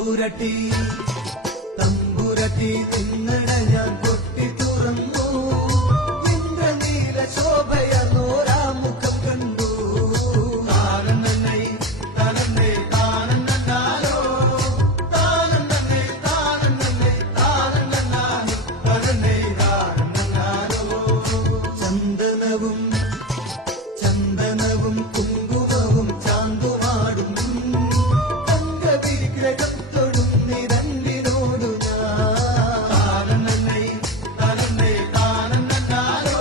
തമ്പുരട്ടി തമ്പുരട്ടി നിന്നട ഞാൻ കൊട്ടി തുറന്നു ഇന്ദ്രനീല ശോഭയന്നോരാമുഖം കണ്ടു താനന്നൈ താനന്നേ താനന്നാലോ താനന്നൈ താനന്നൈ താനന്നാലോ താനന്നൈ താനന്നാലോ ചന്ദനവും ചന്ദനവും കുങ്കുമവും ചാന്തുമാടും തങ്കവിഗ്രഹത്തൊടും നിരണ്ടിനോടു താനന്നൈ താനന്നൈ താനന്നാലോ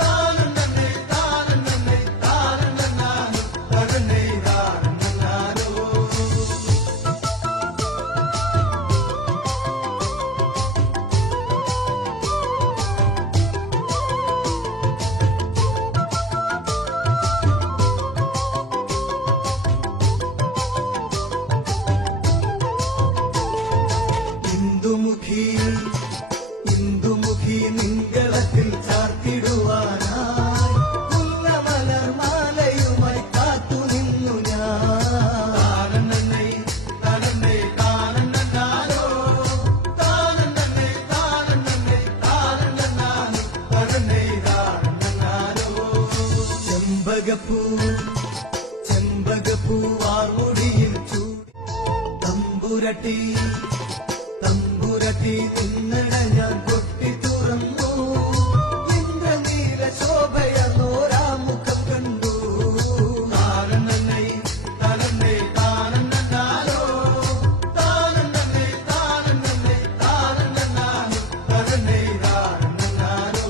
താനന്നൈ താനന്നൈ താനന്നാലോ താനന്നൈ താനന്നാലോ ഇന്ദുമുഖി നിങ്ങളത്തിൽ ചാർത്തിടുവാനായി മുല്ലമലർമാലയുമായി കാത്തു നിന്നു താനന്നൈ താനന്നൈ താനന്നാലോ താനന്നൈ താനന്നൈ താനന്നാലോ താനന്നൈ താനന്നാലോ ചെമ്പകപ്പൂ വാർമുടിയിൽ ചൂടി തമ്പുരട്ടി തമ്പുരട്ടി നിന്നട ഞാൻ കൊട്ടി തുറന്നു ഇന്ദ്രനീല ശോഭയന്നോരാമുഖം കണ്ടു താനന്നൈ താനന്നൈ താനന്നാലോ താനന്നൈ താനന്നൈ താനന്നാലോ താനന്നൈ താനന്നാലോ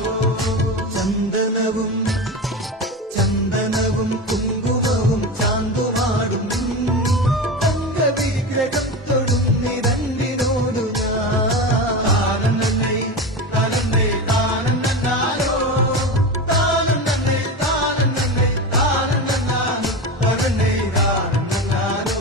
ചന്ദനവും ചന്ദനവും കുങ്കുമവും ചാന്തുമാടും തങ്കവിഗ്രഹത്തൊടും നിരണ്ടിനോടു താനന്നൈ താനന്നൈ താനന്നാലോ താനന്നൈ താനന്നൈ താനന്നാലോ താനന്നൈ താനന്നാലോ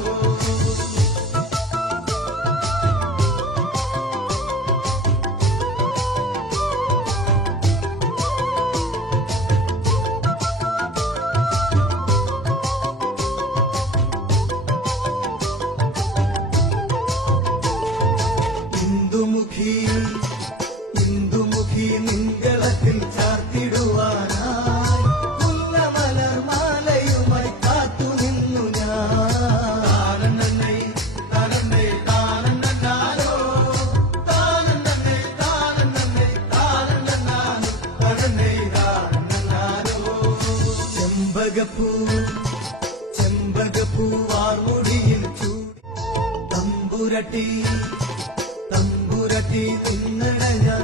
ഇന്ദുമുഖി നിങ്ങളത്തിൽ ചാർത്തിടുവാനായി മുല്ലമലർമാലയുമായി കാത്തു നിന്നു താനന്നൈ താനന്നൈ താനന്നാലോ താനന്നൈ താനന്നൈ താനന്നാലോ താനന്നൈ താനന്നാലോ ചെമ്പകപ്പൂ വാർമുടിയിൽ ചൂടി തമ്പുരട്ടി നിന്നട ഞാൻ